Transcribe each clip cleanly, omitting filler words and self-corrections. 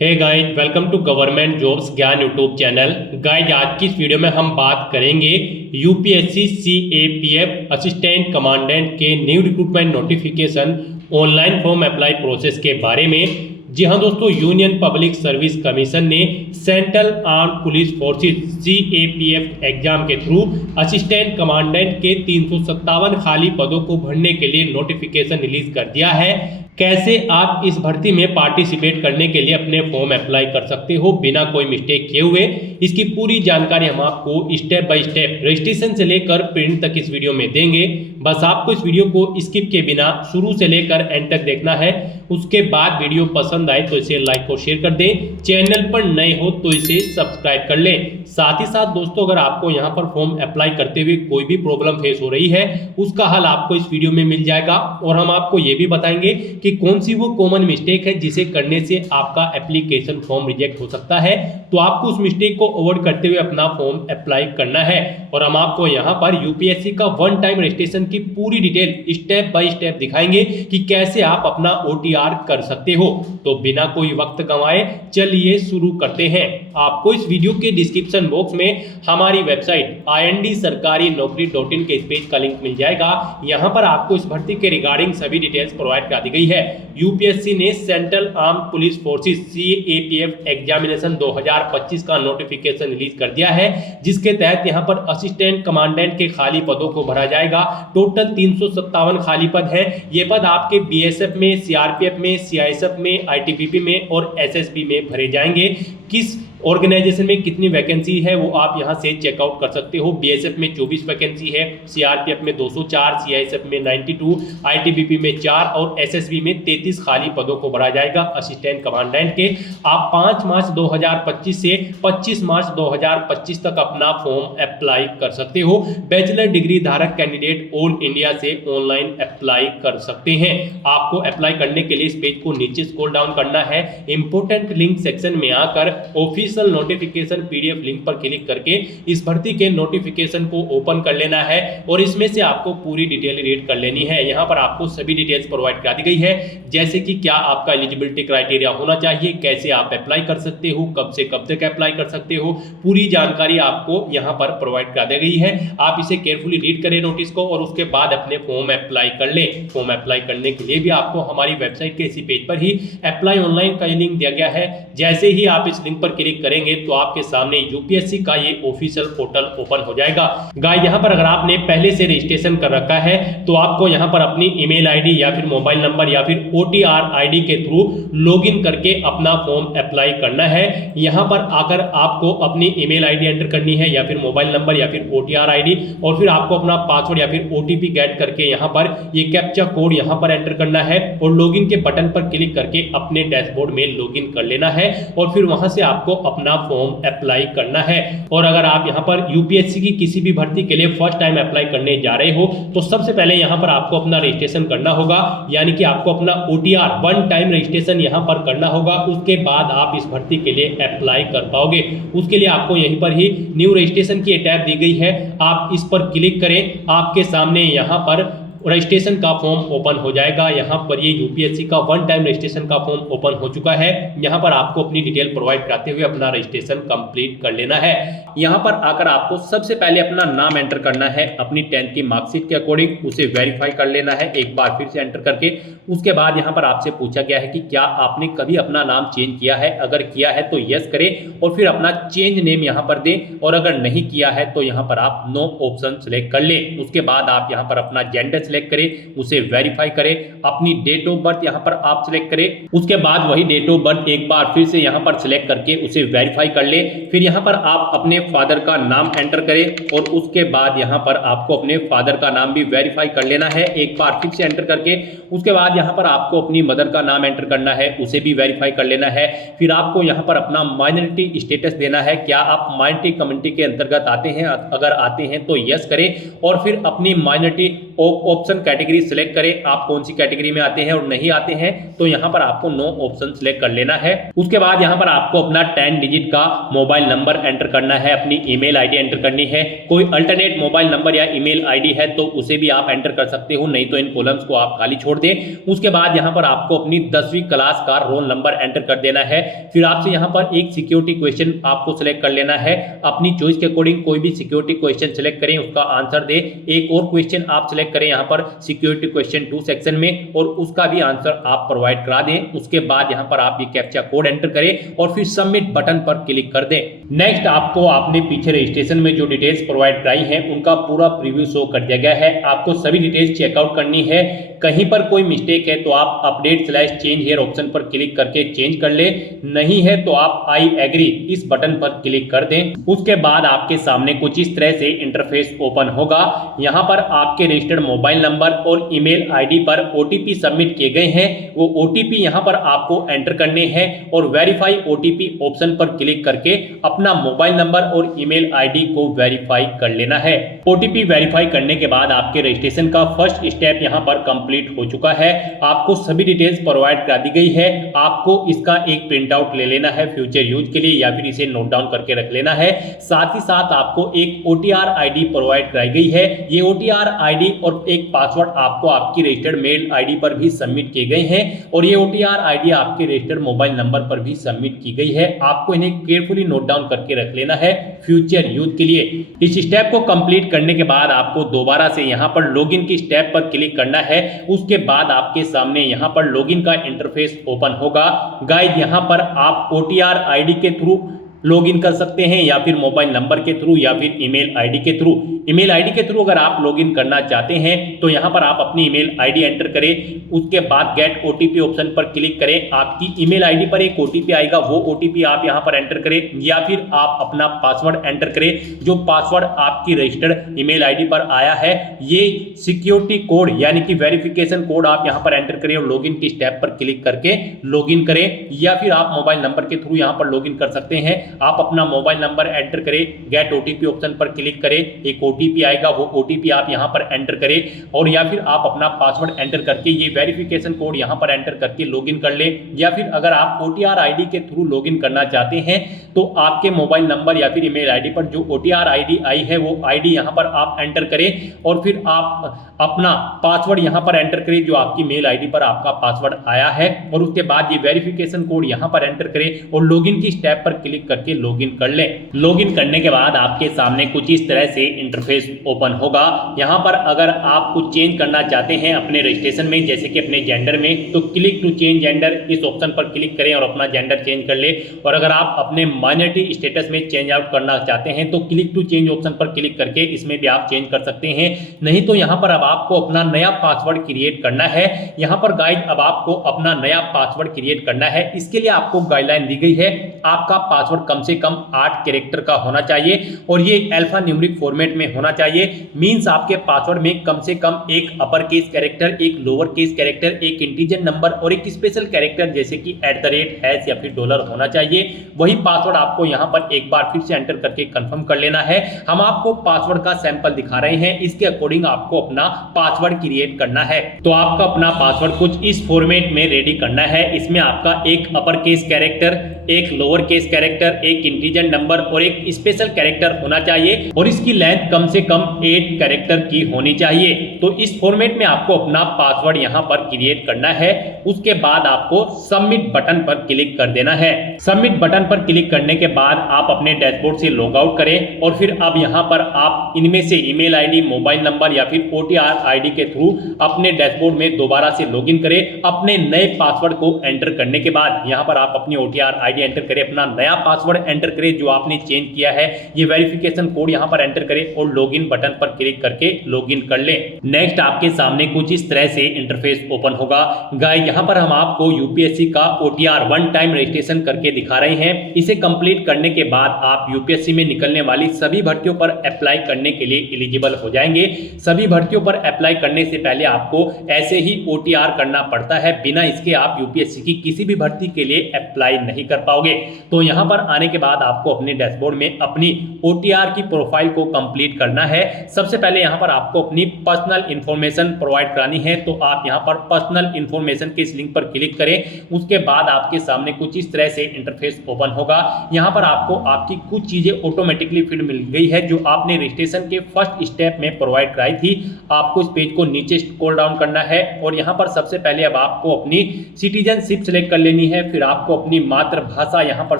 Hey guys, welcome to government jobs Gyan YouTube channel. Guys, आज की इस वीडियो में हम बात करेंगे यूपीएससी सीएपीएफ असिस्टेंट कमांडेंट के new recruitment notification online form apply process के बारे में। जी हाँ दोस्तों, यूनियन पब्लिक सर्विस कमीशन ने central arm police forces CAPF exam के थ्रू असिस्टेंट कमांडेंट के 357 खाली पदों को भरने के लिए नोटिफिकेशन रिलीज कर दिया है। कैसे आप इस भर्ती में पार्टिसिपेट करने के लिए अपने फॉर्म अप्लाई कर सकते हो बिना कोई मिस्टेक किए हुए, इसकी पूरी जानकारी हम आपको स्टेप बाय स्टेप रजिस्ट्रेशन से लेकर प्रिंट तक इस वीडियो में देंगे। बस आपको इस वीडियो को स्किप के बिना शुरू से लेकर एंड तक देखना है। उसके बाद वीडियो पसंद आए तो इसे लाइक और शेयर कर दें। चैनल पर नए हो तो इसे सब्सक्राइब कर लें। साथ ही साथ दोस्तों, अगर आपको यहाँ पर फॉर्म अप्लाई करते हुए कोई भी प्रॉब्लम फेस हो रही है, उसका हल आपको इस वीडियो में मिल जाएगा। और हम आपको ये भी बताएंगे कि कौन सी वो कॉमन मिस्टेक है जिसे करने से आपका एप्लीकेशन फॉर्म रिजेक्ट हो सकता है। तो आपको उस मिस्टेक को अवॉइड करते हुए अपना फॉर्म अप्लाई करना है। और हम आपको यहाँ पर यूपीएससी का वन टाइम रजिस्ट्रेशन की पूरी डिटेल स्टेप बाय स्टेप दिखाएंगे कि कैसे आप अपना ओटीआर कर सकते हो। तो बिना कोई वक्त गंवाए चलिए शुरू करते हैं। आपको इस वीडियो के डिस्क्रिप्शन बॉक्स में हमारी वेबसाइट IND-sarkari-naukri.in के इस पेज का लिंक मिल जाएगा। यहाँ पर आपको इस भर्ती के रिगार्डिंग सभी डिटेल्स प्रोवाइड करा दी गई है। यूपीएससी ने central arm police forces CAPF examination 2025 का नोटिफिकेशन रिलीज कर दिया है, जिसके तहत यहाँ पर असिस्टेंट कमांडेंट के खाली पदों को भरा जाएगा। टोटल 357 खाली पद हैं। ये पद आपके बीएसएफ में, सीआरपीएफ में, सीआईएसएफ में, आईटीबीपी में और एसएसबी में भरे जाएंगे। किस ऑर्गेनाइजेशन में कितनी वैकेंसी है वो आप यहां से चेकआउट कर सकते हो। बीएसएफ में 24 वैकेंसी है, सीआरपीएफ में 204, सीआईएसएफ में 92, आईटीबीपी में 4 और एसएसबी में 33 खाली पदों को भरा जाएगा असिस्टेंट कमांडेंट के। आप 5 मार्च 2025 से 25 मार्च 2025 तक अपना फॉर्म अप्लाई कर सकते हो। बैचलर डिग्री धारक कैंडिडेट ऑल इंडिया से ऑनलाइन अप्लाई कर सकते हैं। आपको अप्लाई करने के लिए इस पेज को नीचे स्क्रॉल डाउन करना है। इंपोर्टेंट लिंक सेक्शन में आकर ऑफिशियल नोटिफिकेशन पीडीएफ लिंक पर क्लिक करके इस भर्ती के नोटिफिकेशन को ओपन कर लेना है और इसमें से आपको पूरी डिटेल रीड कर लेनी है। यहाँ पर आपको सभी डिटेल्स प्रोवाइड करा दी गई है, जैसे कि क्या आपका एलिजिबिलिटी क्राइटेरिया होना चाहिए, कैसे आप अप्लाई कर सकते हो, कब से कब तक अप्लाई कर सकते हो, पूरी जानकारी आपको यहाँ पर प्रोवाइड करा दी गई है। आप इसे केयरफुली रीड करें नोटिस को और उसके बाद अपने फॉर्म अप्लाई कर लें। फॉर्म अप्लाई करने के लिए भी आपको हमारी वेबसाइट के इसी पेज पर ही अप्लाई ऑनलाइन का लिंक दिया गया है। जैसे ही आप इस लिंक पर क्लिक करेंगे तो आपके सामने यूपीएससी का ये ऑफिशियल पोर्टल ओपन हो जाएगा। गाइस, यहाँ पर अगर आपने पहले से रजिस्ट्रेशन कर रखा है तो आपको यहाँ पर अपनी ईमेल आईडी या फिर मोबाइल नंबर या फिर ओटीआर आईडी के थ्रू लॉगिन करके अपना फॉर्म अप्लाई करना है। यहाँ पर आकर आपको अपनी ईमेल आईडी एंटर करनी है या फिर मोबाइल नंबर या फिर ओटीआर आईडी, और फिर आपको अपना पासवर्ड या फिर ओटीपी गेट करके यहाँ पर ये कैप्चा कोड यहाँ पर एंटर करना है और लॉगिन के बटन पर क्लिक करके अपने डैशबोर्ड में लॉगिन कर लेना है और फिर वहां से आपको अपना फॉर्म अप्लाई करना है। और अगर आप यहां पर यूपीएससी की किसी भी भर्ती के लिए फर्स्ट टाइम अप्लाई करने जा रहे हो तो सबसे पहले यहां पर आपको अपना रजिस्ट्रेशन करना होगा, यानी कि आपको अपना ओटीआर वन टाइम रजिस्ट्रेशन यहां पर करना होगा। उसके बाद आप इस भर्ती के लिए अप्लाई कर पाओगे। उसके लिए आपको यहीं पर ही न्यू रजिस्ट्रेशन की टैब दी गई है, आप इस पर क्लिक करें। आपके सामने यहां पर रजिस्ट्रेशन का फॉर्म ओपन हो जाएगा। यहाँ पर ये यूपीएससी का वन टाइम रजिस्ट्रेशन का फॉर्म ओपन हो चुका है। यहाँ पर आपको अपनी डिटेल प्रोवाइड कराते हुए अपना रजिस्ट्रेशन कंप्लीट कर लेना है। यहाँ पर आकर आपको सबसे पहले अपना नाम एंटर करना है, अपनी 10th की मार्कशीट के अकॉर्डिंग उसे वेरीफाई कर लेना है एक बार फिर से एंटर करके। उसके बाद यहाँ पर आपसे पूछा गया है कि क्या आपने कभी अपना नाम चेंज किया है। अगर किया है तो यस करें और फिर अपना चेंज नेम यहाँ पर दें, और अगर नहीं किया है तो यहाँ पर आप नो ऑप्शन सेलेक्ट कर लें। उसके बाद आप यहाँ पर अपना जेंडर सेलेक्ट करें, उसे वेरीफाई करें, अपनी डेट ऑफ बर्थ यहां पर आप सिलेक्ट करें। उसके बाद वही डेट ऑफ बर्थ एक बार फिर से यहां पर सिलेक्ट करके उसे वेरीफाई कर लें। फिर यहां पर आप अपने फादर का नाम एंटर करें और उसके बाद यहां पर आपको अपने फादर का नाम भी वेरीफाई कर लेना है एक बार फिर से एंटर करके। उसके बाद यहां पर आपको अपनी मदर का नाम एंटर करना है, उसे भी वेरीफाई कर लेना है। फिर आपको यहां पर अपना माइनॉरिटी स्टेटस देना है, क्या आप माइनॉरिटी कम्युनिटी के अंतर्गत आते हैं। अगर आते हैं तो यस करें और फिर अपनी माइनॉरिटी ऑप्शन कैटेगरी सिलेक्ट करें, आप कौन सी कैटेगरी में आते हैं और नहीं आते हैं, तो यहाँ पर आपको नो ऑप्शन सिलेक्ट कर लेना है। उसके बाद यहाँ पर आपको अपना 10 डिजिट का मोबाइल नंबर एंटर करना है, अपनी ईमेल आईडी एंटर करनी है। कोई अल्टरनेट मोबाइल नंबर या ईमेल आईडी है तो उसे भी आप एंटर कर सकते हो, नहीं तो इन कॉलम्स को आप खाली छोड़ दें। उसके बाद यहाँ पर आपको अपनी 10वीं क्लास का रोल नंबर एंटर कर देना है। फिर आपसे यहाँ पर एक सिक्योरिटी क्वेश्चन आपको सिलेक्ट कर लेना है, अपनी चॉइस के अकॉर्डिंग कोई भी सिक्योरिटी क्वेश्चन सिलेक्ट करें, उसका आंसर दे। एक और क्वेश्चन आप सिलेक्ट करें यहाँ पर सिक्योरिटी क्वेश्चन 2 सेक्शन में, और उसका भी आंसर आप प्रोवाइड करा दें। उसके बाद यहाँ पर आप ये कैप्चा कोड एंटर करें और फिर सबमिट बटन पर क्लिक कर दें। नेक्स्ट आपको आपने पीछे रजिस्ट्रेशन में जो डिटेल्स प्रोवाइड कराई हैं उनका पूरा प्रीव्यू शो कर दिया गया है। आपको सभी डिटेल्स चेकआउट करनी है। कहीं पर कोई मिस्टेक है तो आप अपडेट/चेंज हियर ऑप्शन पर क्लिक करके चेंज कर ले, नहीं है तो आप आई एग्री इस बटन पर क्लिक कर दें। उसके बाद आपके सामने कुछ इस तरह से इंटरफेस ओपन होगा। यहाँ पर आपके रजिस्टर्ड मोबाइल नंबर और ईमेल आईडी पर ओटीपी सबमिट किए गए हैं, वो ओटीपी यहाँ पर आपको एंटर करने हैं और वेरीफाई ओटीपी ऑप्शन पर क्लिक करके अपना मोबाइल नंबर और ईमेल आईडी को वेरीफाई कर लेना है। ओटीपी वेरीफाई करने के बाद आपके रजिस्ट्रेशन का फर्स्ट स्टेप यहाँ पर कंप्लीट हो चुका है। आपको सभी डिटेल्स प्रोवाइड करा दी गई है। आपको इसका एक प्रिंट आउट ले लेना है फ्यूचर यूज के लिए, या फिर इसे नोट डाउन करके रख लेना है। साथ ही साथ आपको एक ओटीआर आईडी प्रोवाइड कराई गई है। ये ओटीआर आईडी और एक पासवर्ड आपको आपकी रजिस्टर्ड मेल आईडी पर भी सबमिट किए गए हैं, और ये ओटीआर आईडी आपके रजिस्टर्ड मोबाइल नंबर पर भी सबमिट की गई है। आपको इन्हें केयरफुली नोट डाउन करके रख लेना है फ्यूचर यूज के लिए। इस स्टेप को कंप्लीट करने के बाद आपको दोबारा से यहाँ पर लॉगिन की स्टेप पर क्लिक करना है। उसके बाद आपके सामने यहाँ पर लॉगिन का इंटरफेस ओपन होगा। गाइस, यहाँ पर आप ओटीआर आईडी के थ्रू लॉगिन कर सकते हैं, या फिर मोबाइल नंबर के थ्रू, या फिर ईमेल आईडी के थ्रू। ईमेल आईडी के थ्रू अगर आप लॉगिन करना चाहते हैं तो यहाँ पर आप अपनी ईमेल आईडी एंटर करें। उसके बाद गेट ओटीपी ऑप्शन पर क्लिक करें। आपकी ईमेल आईडी पर एक ओटीपी आएगा, वो ओटीपी आप यहाँ पर एंटर करें, या फिर आप अपना पासवर्ड एंटर करें। जो पासवर्ड आपकी रजिस्टर्ड ईमेल आईडी पर आया है, ये सिक्योरिटी कोड यानी कि वेरिफिकेशन कोड आप यहाँ पर एंटर करें और लॉगिन की स्टेप पर क्लिक करके लॉगिन करें, या फिर आप मोबाइल नंबर के थ्रू यहाँ पर लॉगिन कर सकते हैं। आप अपना मोबाइल नंबर एंटर करें, गेट ओटीपी ऑप्शन पर क्लिक करें, एक ओटीपी आएगा, वो ओटीपी आप यहां पर एंटर करें, और या फिर आप अपना पासवर्ड एंटर करके ये वेरिफिकेशन कोड यहां पर एंटर करके लॉगिन कर लें। या फिर अगर आप ओटीआर आईडी के थ्रू लॉगिन करना चाहते हैं तो आपके मोबाइल नंबर या फिर ईमेल आईडी पर जो ओटीआर आईडी आई है वो आईडी यहां पर आप एंटर करें, और फिर आप अपना पासवर्ड यहां पर एंटर करें जो आपकी मेल आईडी पर आपका पासवर्ड आया है, और उसके बाद ये वेरिफिकेशन कोड यहां पर एंटर करें और लॉगिन की स्टेप पर क्लिक करके लॉगिन कर लें। लॉगिन करने के बाद आपके सामने कुछ इस तरह से इंटरफेस ओपन होगा। यहां पर अगर आप कुछ चेंज करना चाहते हैं अपने रजिस्ट्रेशन में, जैसे कि अपने जेंडर में, तो क्लिक टू चेंज जेंडर इस ऑप्शन पर क्लिक करें और अपना जेंडर चेंज कर ले। और अगर आप अपने माइनॉरिटी स्टेटस में चेंज आउट करना चाहते हैं तो क्लिक टू चेंज ऑप्शन पर क्लिक करके इसमें भी आप चेंज कर सकते हैं। नहीं तो यहां पर अब आपको अपना नया पासवर्ड क्रिएट करना है। यहां पर गाइड अब आपको अपना नया पासवर्ड क्रिएट करना है। इसके लिए आपको गाइडलाइन दी गई है, आपका पासवर्ड कम से कम 8 कैरेक्टर का होना चाहिए और ये अल्फा न्यूमेरिक फॉर्मेट में होना चाहिए। मींस आपके पासवर्ड में कम से कम एक अपर केस कैरेक्टर, एक लोअर केस कैरेक्टर, एक इंटीजर नंबर और एक स्पेशल कैरेक्टर जैसे कि @ या फिर डॉलर होना चाहिए। वही पासवर्ड आपको यहां पर एक बार फिर से एंटर करके कंफर्म कर लेना है। हम आपको पासवर्ड का सैंपल दिखा रहे हैं, इसके अकॉर्डिंग आपको अपना पासवर्ड क्रिएट करना है। तो आपका अपना पासवर्ड कुछ इस फॉर्मेट में रेडी करना है। इसमें आपका एक अपर केस कैरेक्टर, एक लोअर केस कैरेक्टर, एक इंटीजर नंबर और एक स्पेशल कैरेक्टर होना चाहिए, और इसकी लेंथ कम से कम 8 कैरेक्टर की होनी चाहिए। तो इस फॉर्मेट में आपको अपना पासवर्ड यहां पर क्रिएट करना है। उसके बाद आपको सबमिट बटन पर क्लिक कर देना है। सबमिट बटन पर क्लिक करने के बाद आप अपने डैशबोर्ड से लॉग आउट करें, और फिर अब यहां पर आप इनमें से ईमेल आईडी, मोबाइल नंबर या फिर ओटीआर आईडी के थ्रू अपने डैशबोर्ड में दोबारा से लॉगिन करें। अपने नए पासवर्ड को एंटर करने के बाद यहां पर आप अपनी ओटीआर आईडी एंटर करें, अपना नया पासवर्ड एंटर करें जो आपने चेंज किया है, ये वेरिफिकेशन कोड यहां पर एंटर करें और लॉगिन बटन पर क्लिक करके लॉगिन कर लें। नेक्स्ट आपके सामने कुछ इस तरह से इंटरफेस ओपन होगा। गाइस, यहां पर हम आपको यूपीएससी का ओटीआर 1 टाइम रजिस्ट्रेशन करके दिखा रहे हैं। इसे कंप्लीट करने के बाद आप यूपीएससी में निकलने वाली सभी भर्तियों पर अप्लाई करने के लिए एलिजिबल हो जाएंगे। सभी भर्तियों पर अप्लाई करने से पहले आपको ऐसे ही ओटीआर करना पड़ता है, बिना इसके आप यूपीएससी की किसी भी भर्ती के लिए अप्लाई नहीं कर पाओगे। तो यहाँ पर आने के बाद आपको अपने डैशबोर्ड में अपनी OTR की प्रोफाइल को कंप्लीट करना है। सबसे पहले यहाँ पर आपको अपनी पर्सनल इंफॉर्मेशन प्रोवाइड करानी है, तो आप यहाँ पर पर्सनल इंफॉर्मेशन के इस लिंक पर क्लिक करें। उसके बाद आपके सामने कुछ इस तरह से इंटरफेस ओपन होगा। यहाँ पर आपको आपकी कुछ चीजें ऑटोमेटिकली फिर मिल गई है जो आपने रजिस्ट्रेशन के फर्स्ट स्टेप में प्रोवाइड कराई थी। आपको इस पेज को नीचे स्क्रॉल डाउन करना है और यहाँ पर सबसे पहले अब आपको अपनी सिटीजनशिप सेलेक्ट कर लेनी है, फिर आपको अपनी मातृभाषा यहाँ पर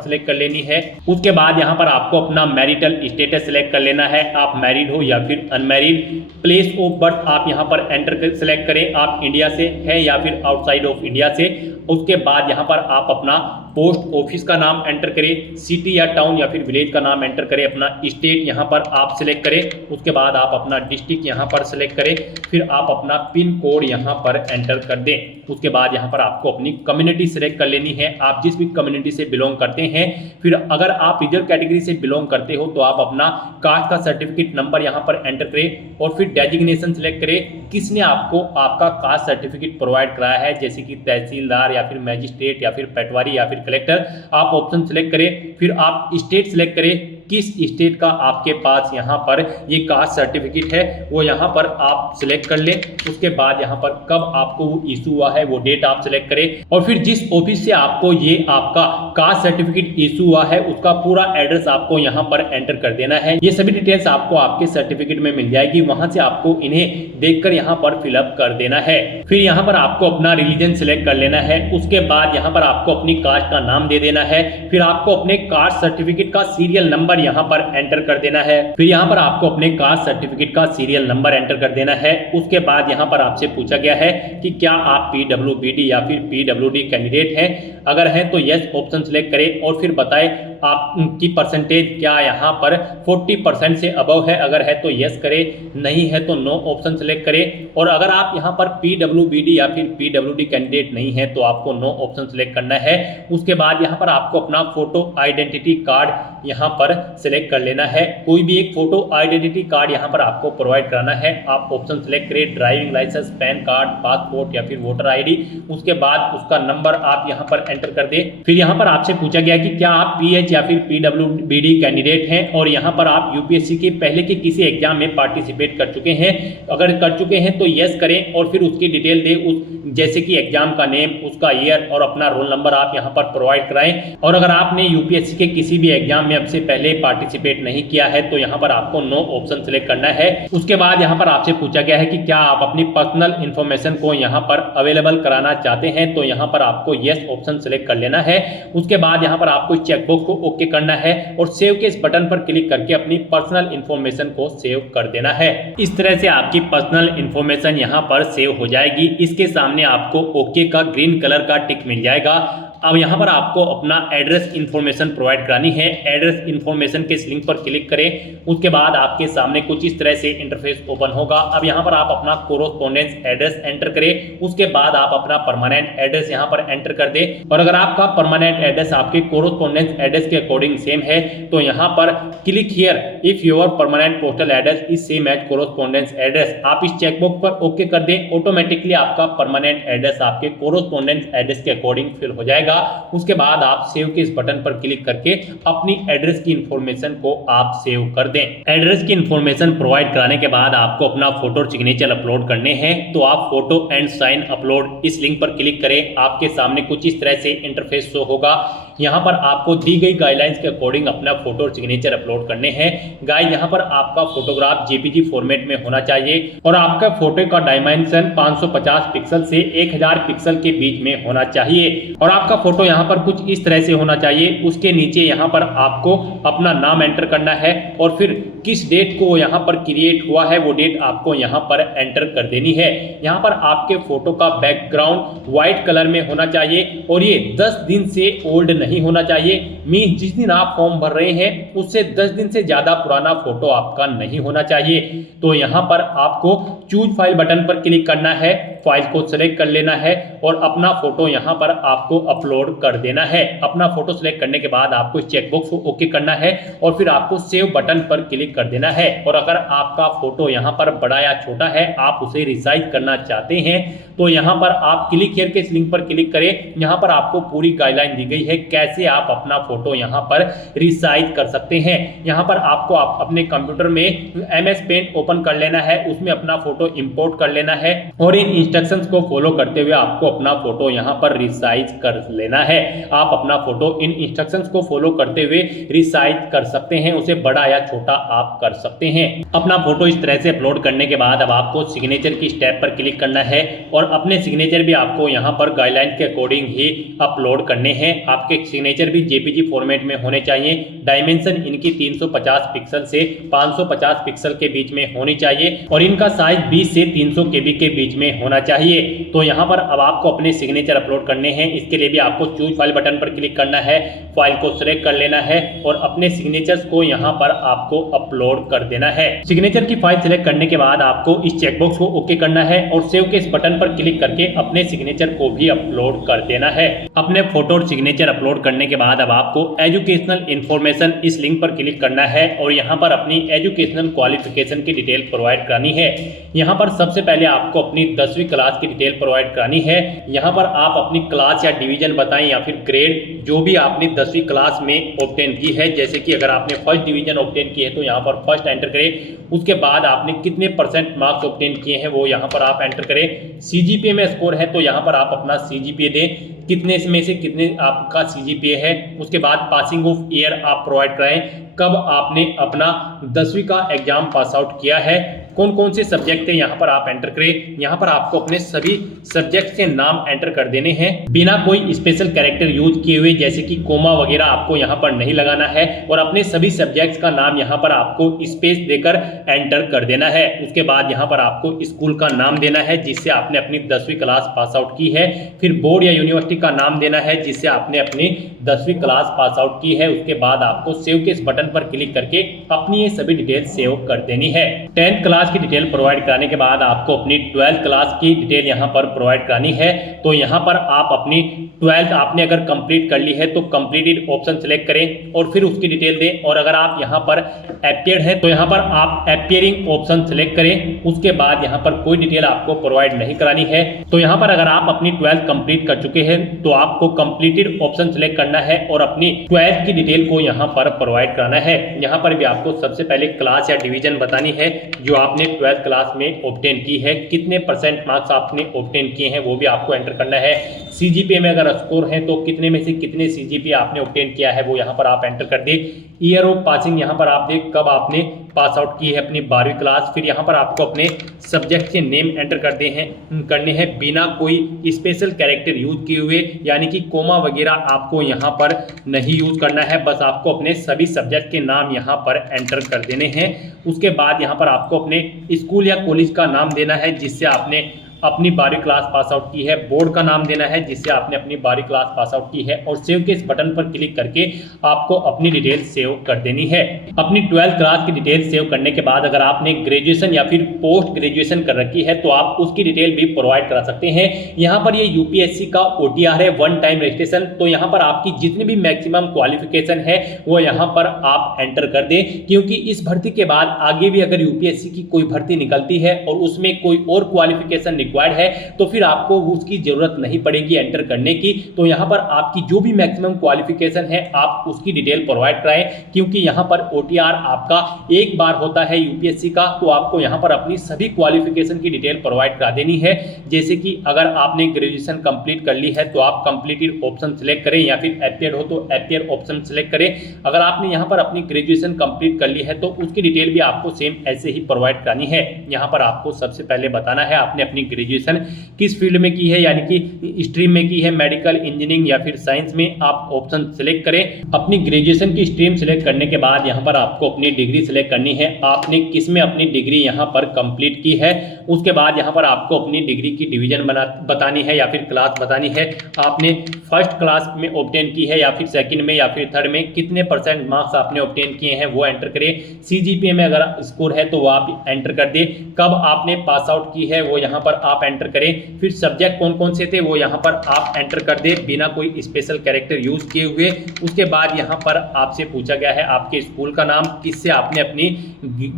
सिलेक्ट कर लेनी है। उसके बाद यहाँ पर आपको अपना मैरिटल स्टेटस सिलेक्ट कर लेना है, आप मैरिड हो या फिर अनमैरिड। प्लेस ऑफ बर्थ आप यहाँ पर एंटर सेलेक्ट करें, आप इंडिया से है या फिर आउटसाइड ऑफ इंडिया से। उसके बाद यहाँ पर आप अपना पोस्ट ऑफिस का नाम एंटर करें, सिटी या टाउन या फिर विलेज का नाम एंटर करें, अपना स्टेट यहाँ पर आप सिलेक्ट करें। उसके बाद आप अपना डिस्ट्रिक्ट यहाँ पर सिलेक्ट करें, फिर आप अपना पिन कोड यहाँ पर एंटर कर दें। उसके बाद यहाँ पर आपको अपनी कम्युनिटी सिलेक्ट कर लेनी है, आप जिस भी कम्युनिटी से बिलोंग करते हैं। फिर अगर आप रिजर्व कैटेगरी से बिलोंग करते हो तो आप अपना कास्ट का सर्टिफिकेट नंबर यहाँ पर एंटर करें और फिर डेजिग्नेशन सिलेक्ट करें, किसने आपको आपका कास्ट सर्टिफिकेट प्रोवाइड कराया है, जैसे कि तहसीलदार या फिर मैजिस्ट्रेट या फिर पटवारी या फिर कलेक्टर। आप ऑप्शन सिलेक्ट करें, फिर आप स्टेट सिलेक्ट करें, किस स्टेट का आपके पास यहाँ पर ये कास्ट सर्टिफिकेट है वो यहाँ पर आप सिलेक्ट कर लें। उसके बाद यहाँ पर कब आपको वो इशू हुआ है वो डेट आप सिलेक्ट करें और फिर जिस ऑफिस से आपको ये आपका कास्ट सर्टिफिकेट इशू हुआ है उसका पूरा एड्रेस आपको यहाँ पर एंटर कर देना है। ये सभी डिटेल्स आपको आपके सर्टिफिकेट में मिल जाएगी, वहां से आपको इन्हें देखकर यहाँ पर फिलअप कर देना है। फिर यहाँ पर आपको अपना रिलीजन सिलेक्ट कर लेना है। उसके बाद यहाँ पर आपको अपनी कास्ट का नाम दे देना है, फिर आपको अपने कास्ट सर्टिफिकेट का सीरियल नंबर यहाँ पर एंटर कर देना है। फिर यहाँ पर आपको अपने कास्ट सर्टिफिकेट का सीरियल नंबर एंटर कर देना है। उसके बाद यहाँ पर आपसे पूछा गया है कि क्या आप PWBD या फिर PWD कैंडिडेट हैं, अगर हैं तो यस ऑप्शन सिलेक्ट करें और फिर बताएं आपकी परसेंटेज क्या यहाँ पर 40% से अबव है, अगर है तो यस करें, नहीं है तो नो ऑप्शन सिलेक्ट करें। और अगर आप यहाँ पर PWBD या फिर PWD कैंडिडेट नहीं है तो आपको नो ऑप्शन सिलेक्ट करना है। उसके बाद यहाँ पर आपको अपना फोटो आइडेंटिटी कार्ड यहाँ पर सिलेक्ट कर लेना है, कोई भी एक फोटो आइडेंटिटी कार्ड यहाँ पर आपको प्रोवाइड कराना है। आप ऑप्शन सिलेक्ट करें, driving licence, PAN card, passport या फिर वोटर ID। उसके बाद उसका नंबर आप यहाँ पर एंटर कर दें। फिर यहाँ पर आपसे पूछा गया कि क्या आप PH या फिर PWBD कैंडिडेट हैं और यहाँ पर आप UPSC के पहले के किसी एग्जाम में पार्टिसिपेट कर चुके हैं, अगर कर चुके हैं तो यस करें और फिर उसकी डिटेल दें, उस जैसे कि एग्जाम का नेम, उसका ईयर और अपना रोल नंबर आप यहाँ पर प्रोवाइड कराएं। और अगर आपने UPSC के किसी भी एग्जाम में अब से पहले पार्टिसिपेट नहीं किया है तो यहाँ पर आपको नो ऑप्शन सिलेक्ट करना है। उसके बाद यहाँ पर आपसे पूछा गया है कि क्या आप अपनी पर्सनल इंफॉर्मेशन को यहाँ पर अवेलेबल कराना चाहते हैं, तो यहाँ पर आपको यस ऑप्शन सिलेक्ट कर लेना है। उसके बाद यहाँ पर आपको चेकबॉक्स को ओके करना है और सेव के इस बटन पर क्लिक करके अपनी पर्सनल इंफॉर्मेशन को सेव कर देना है। इस तरह से आपकी पर्सनल इंफॉर्मेशन यहाँ पर सेव हो जाएगी। इसके सामने आपको ओके का ग्रीन कलर का टिक मिल जाएगा। अब यहाँ पर आपको अपना एड्रेस इंफॉर्मेशन प्रोवाइड करानी है। एड्रेस इंफॉर्मेशन के इस लिंक पर क्लिक करें। उसके बाद आपके सामने कुछ इस तरह से इंटरफेस ओपन होगा। अब यहाँ पर आप अपना कोरोस्पोंडेंस एड्रेस एंटर करें। उसके बाद आप अपना परमानेंट एड्रेस यहाँ पर एंटर कर दें और अगर आपका परमानेंट एड्रेस आपके कोरोस्पोंडेंस एड्रेस के अकॉर्डिंग सेम है तो यहाँ पर click here if your permanent postal address is same as correspondence address, आप इस चेकबॉक्स पर ओके कर दें। ऑटोमेटिकली आपका परमानेंट एड्रेस आपके कोरोस्पोंडेंस एड्रेस के अकॉर्डिंग फिल हो जाएगा। उसके बाद आप सेव के इस बटन पर क्लिक करके अपनी एड्रेस की इंफॉर्मेशन को आप सेव कर दें। एड्रेस की इंफॉर्मेशन प्रोवाइड कराने के बाद आपको अपना फोटो और सिग्नेचर अपलोड करने हैं, तो आप फोटो एंड साइन अपलोड इस लिंक पर क्लिक करें। आपके सामने कुछ इस तरह से इंटरफेस शो होगा। यहाँ पर आपको दी गई गाइडलाइंस के अकॉर्डिंग अपना फोटो और सिग्नेचर अपलोड करने हैं। गाइस यहाँ पर आपका फोटोग्राफ JPG फॉर्मेट में होना चाहिए और आपका फोटो का डायमेंशन 550 पिक्सल से 1000 पिक्सल के बीच में होना चाहिए और आपका फोटो यहाँ पर कुछ इस तरह से होना चाहिए। उसके नीचे यहाँ पर आपको अपना नाम एंटर करना है और फिर किस डेट को यहाँ पर क्रिएट हुआ है वो डेट आपको यहाँ पर एंटर कर देनी है। यहाँ पर आपके फोटो का बैकग्राउंड व्हाइट कलर में होना चाहिए और ये 10 दिन से ओल्ड नहीं होना चाहिए। मीन जिस दिन आप फॉर्म भर रहे हैं उससे 10 दिन से ज्यादा पुराना फोटो आपका नहीं होना चाहिए। तो यहाँ पर आपको चूज फाइल बटन पर क्लिक करना है। फाइल को सिलेक्ट कर लेना है और अपना फोटो यहाँ पर आपको अपलोड कर देना है। अपना फोटो सिलेक्ट करने के बाद आपको चेकबॉक्स को ओके करना है और फिर आपको सेव बटन पर क्लिक कर देना है। और अगर आपका फोटो यहाँ पर बड़ा या छोटा है, आप उसे रिसाइज करना चाहते हैं, तो यहाँ पर आप क्लिक हियर के इस लिंक पर क्लिक करें। यहाँ पर आपको पूरी गाइडलाइन दी गई है कैसे आप अपना फोटो यहाँ पर रिसाइज कर सकते हैं। यहाँ पर आपको अपने कंप्यूटर में MS पेंट ओपन कर लेना है, उसमें अपना फोटो इंपोर्ट कर लेना है और इन इंस्ट्रक्शंस को फॉलो करते हुए आपको अपना फोटो यहाँ पर रिसाइज कर लेना है। आप अपना फोटो इन इंस्ट्रक्शंस को फॉलो करते हुए रिसाइज कर सकते हैं, उसे बड़ा या छोटा आप कर सकते हैं। अपना फोटो इस तरह से अपलोड करने के बाद अब आपको सिग्नेचर की स्टेप पर क्लिक करना है और अपने सिग्नेचर भी आपको यहाँ पर गाइडलाइन के अकॉर्डिंग ही अपलोड करने हैं। आपके सिग्नेचर भी JPG फॉर्मेट में होने चाहिए। डायमेंशन इनकी 350 पिक्सल से 550 पिक्सल के बीच में होनी चाहिए और इनका साइज 20 से 300 KB के बीच में होना चाहिए। तो यहाँ पर अब आपको अपने सिग्नेचर अपलोड करने हैं। इसके लिए भी आपको चूज फाइल बटन पर क्लिक करना है, फाइल को सिलेक्ट कर लेना है और अपने सिग्नेचर्स को यहाँ पर आपको अपलोड कर देना है। सिग्नेचर की फाइल सिलेक्ट करने के बाद आपको इस चेकबॉक्स को ओके करना है और सेव के इस बटन पर क्लिक करके अपने सिग्नेचर को भी अपलोड कर देना है। अपने फोटो और सिग्नेचर अपलोड करने के बाद अब आपको एजुकेशनल इंफॉर्मेशन इस लिंक पर क्लिक करना है और यहाँ पर अपनी एजुकेशनल क्वालिफिकेशन की डिटेल प्रोवाइड करानी है। यहाँ पर सबसे पहले आपको अपनी 10वीं क्लास की डिटेल प्रोवाइड करानी है। यहाँ पर आप अपनी क्लास या डिवीजन बताएं या फिर ग्रेड जो भी आपने 10वीं क्लास में ऑब्टेन की है। जैसे कि अगर आपने फर्स्ट डिवीजन ऑब्टेन की है तो यहाँ पर फर्स्ट एंटर करें। उसके बाद आपने कितने % मार्क्स ऑब्टेन किए हैं वो यहाँ पर आप एंटर करें। CGPA में स्कोर है तो यहाँ पर आप अपना CGPA दें, कितने में से कितने आपका CGPA है। उसके बाद पासिंग ऑफ ईयर आप प्रोवाइड कराएं, कब आपने अपना 10वीं का एग्जाम पास आउट किया है, कौन कौन से सब्जेक्ट है यहाँ पर आप एंटर करें। यहाँ पर आपको अपने सभी सब्जेक्ट के नाम एंटर कर देने हैं बिना कोई स्पेशल कैरेक्टर यूज किए हुए, जैसे कि कोमा वगैरह आपको यहाँ पर नहीं लगाना है और अपने सभी सब्जेक्ट्स का नाम यहाँ पर आपको स्पेस देकर एंटर कर देना है। उसके बाद यहाँ पर आपको स्कूल का नाम देना है जिससे आपने अपनी 10वीं क्लास पास आउट की है। फिर बोर्ड या यूनिवर्सिटी का नाम देना है जिससे आपने अपनी 10वीं क्लास पास आउट की है। उसके बाद आपको सेव के इस बटन पर क्लिक करके अपनी ये सभी डिटेल सेव कर देनी है। 10th क्लास की डिटेल प्रोवाइड कराने के बाद आपको अपनी 12th क्लास की डिटेल यहाँ पर प्रोवाइड करानी है। तो यहाँ पर आप अपनी 12th आपने अगर कंप्लीट कर ली है तो कंप्लीटेड ऑप्शन सेलेक्ट करें और फिर उसकी डिटेल दें। और अगर आप यहाँ पर अपीयर्ड है तो यहाँ पर आप अपीयरिंग ऑप्शन सेलेक्ट करें। उसके बाद यहाँ पर कोई डिटेल आपको प्रोवाइड नहीं करानी है। तो यहाँ पर अगर आप अपनी 12th कंप्लीट कर चुके हैं तो आपको कंप्लीटेड ऑप्शन सेलेक्ट करना है और अपनी 12th की डिटेल को यहाँ पर प्रोवाइड कराना है। यहाँ पर भी आपको सबसे पहले क्लास या डिवीजन बतानी है जो आपने 12th क्लास में ऑब्टेन की है, कितने % मार्क्स आपने ऑब्टेन किए हैं वो भी आपको एंटर करना है। CGPA में अगर स्कोर है तो कितने में से कितने CGPA आपने ऑब्टेन किया है वो यहाँ पर आप एंटर कर दें। ईयर ऑफ पासिंग यहाँ पर आप देख कब आपने पास आउट की है अपनी 12वीं क्लास। फिर यहाँ पर आपको अपने सब्जेक्ट के नेम एंटर करने हैं बिना कोई स्पेशल कैरेक्टर यूज किए हुए, यानी कि कोमा वगैरह आपको यहाँ पर नहीं यूज करना है। बस आपको अपने सभी सब्जेक्ट के नाम यहाँ पर एंटर कर देने हैं। उसके बाद यहाँ पर आपको अपने स्कूल या कॉलेज का नाम देना है जिससे आपने अपनी 12वीं क्लास पास आउट की है, बोर्ड का नाम देना है जिससे आपने अपनी 12वीं क्लास पास आउट की है और सेव के इस बटन पर क्लिक करके आपको अपनी डिटेल सेव कर देनी है। अपनी 12th क्लास की डिटेल सेव करने के बाद अगर आपने ग्रेजुएशन या फिर पोस्ट ग्रेजुएशन कर रखी है तो आप उसकी डिटेल भी प्रोवाइड करा सकते हैं। यहाँ पर ये UPSC का OTR है, वन टाइम रजिस्ट्रेशन। तो यहाँ पर आपकी जितनी भी मैक्सिमम क्वालिफिकेशन है वो यहाँ पर आप एंटर कर दें, क्योंकि इस भर्ती के बाद आगे भी अगर UPSC की कोई भर्ती निकलती है और उसमें कोई और क्वालिफिकेशन रिक्वायर्ड है तो फिर आपको उसकी जरूरत नहीं पड़ेगी एंटर करने की। तो यहाँ पर आपकी जो भी मैक्सिमम क्वालिफिकेशन है आप उसकी डिटेल प्रोवाइड कराएं, क्योंकि यहाँ पर OTR आपका एक बार होता है UPSC का। तो आपको यहाँ पर अपनी सभी क्वालिफिकेशन की डिटेल प्रोवाइड करा देनी है। जैसे कि अगर आपने ग्रेजुएशन कंप्लीट कर ली है तो आप कंप्लीटेड ऑप्शन सेलेक्ट करें, या फिर अपीयर्ड हो तो अपीयर ऑप्शन सेलेक्ट करें। अगर आपने यहाँ पर अपनी ग्रेजुएशन कंप्लीट कर ली है तो उसकी डिटेल भी आपको सेम ऐसे ही प्रोवाइड करानी है। यहाँ पर आपको सबसे पहले बताना है आपने अपनी ग्रेजुएशन किस फील्ड में की है, यानी कि स्ट्रीम में की है, मेडिकल, इंजीनियरिंग या फिर साइंस में। आप ऑप्शन सेलेक्ट करें। अपनी ग्रेजुएशन की स्ट्रीम सेलेक्ट करने के बाद यहाँ पर आपको अपनी डिग्री सेलेक्ट करनी है, आपने किस में अपनी डिग्री यहाँ पर कंप्लीट की है। उसके बाद यहाँ पर आपको अपनी डिग्री की डिवीजन बतानी है या फिर क्लास बतानी है। आपने फर्स्ट क्लास में ऑब्टेन की है या फिर सेकंड में या फिर थर्ड में, कितने % मार्क्स आपने ऑब्टेन किए हैं वो एंटर करें। CGPA में अगर स्कोर है तो वो आप एंटर कर दें। कब आपने पास आउट की है वो यहाँ पर आप एंटर करें। फिर सब्जेक्ट कौन कौन से थे वो यहाँ पर आप एंटर कर दे बिना कोई स्पेशल कैरेक्टर यूज किए हुए। उसके बाद यहाँ पर आपसे पूछा गया है आपके स्कूल का नाम, किससे आपने अपनी